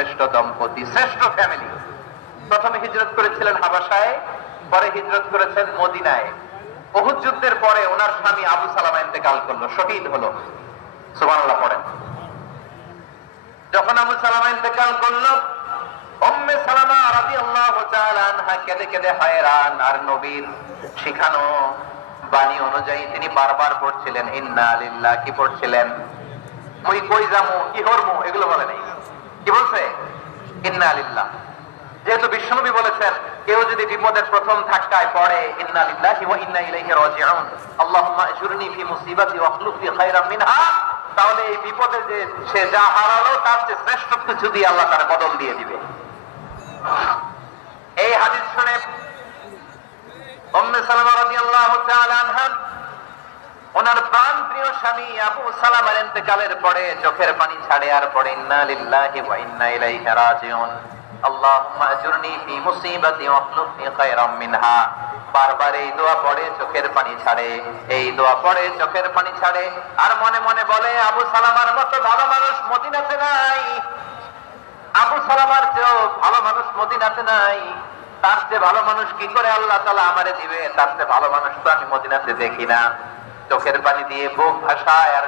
শ্রেষ্ঠ দম্পতি, শ্রেষ্ঠ ফ্যামিলি। প্রথমে হিজরত করেছিলেন হাবাসায়, পরে হিজরত করেছেন মদিনায়। উহুদ যুদ্ধের পরে ওনার স্বামী আবু সালামা ইন্তেকাল করলো, শহীদ হলো। সুবহানাল্লাহ পড়েন। যখন আবু সালামা ইন্তেকাল করলো, উম্মে সালামা রাদিয়াল্লাহু তাআলা আনহা কেঁদে কেঁদে হায়রান। আর নবীর শিখানো বাণী অনুযায়ী তিনি বারবার পড়ছিলেন ইন্না লিল্লাহ। কি পড়ছিলেন? মুই কই যামু, কি হরমু, এগুলো বলে নাই। কি বলছে? ইন্না লিল্লাহ। যেহেতু বিশ্বনবী বলেছেন, কেউ যদি বিপদের প্রথম ধাক্কায় পড়ে ইন্না লিল্লাহি ওয়া ইন্না ইলাইহি রাজিউন, আল্লাহুম্মা আজুরনি ফি মুসিবাতি ওয়া আখলুফ লি খায়রাম মিনহা, তাহলে এই বিপদে যে সে যা হারালো তার চেয়ে শ্রেষ্ঠ কিছু দিয়ে আল্লাহ তার বদল দিয়ে দিবে। এই হাদিস শুনে উম্মে সালামা রাদিয়াল্লাহু তাআলা আনহা ওনার প্রাণ প্রিয় স্বামী আবু সালামার ইন্তেকালের পরে চোখের পানি ছাড়ে আর পড়ে ইন্না লিল্লাহি ওয়া ইন্না ইলাইহি রাজিউন, আল্লাহুম্মা আজুরনি ফি মুসিবাতি ওয়া আখলুফ লি খায়রাম মিনহা। বারবার এই দোয়া পড়ে চোখের পানি ছাড়ে, এই দোয়া পড়ে চোখের পানি ছাড়ে, আর মনে মনে বলে আবু সালামার মতো ভালো মানুষ মদিনাতে নাই, আবু সালামার চেয়েও ভালো মানুষ মদিনাতে নাই। তার চেয়ে ভালো মানুষ কি করে আল্লাহ তাআলা আমারে দিবে? তার চেয়ে ভালো মানুষ তো আমি মদিনাতে দেখি না। চোখের পানি দিয়ে বুক ভাসায় আর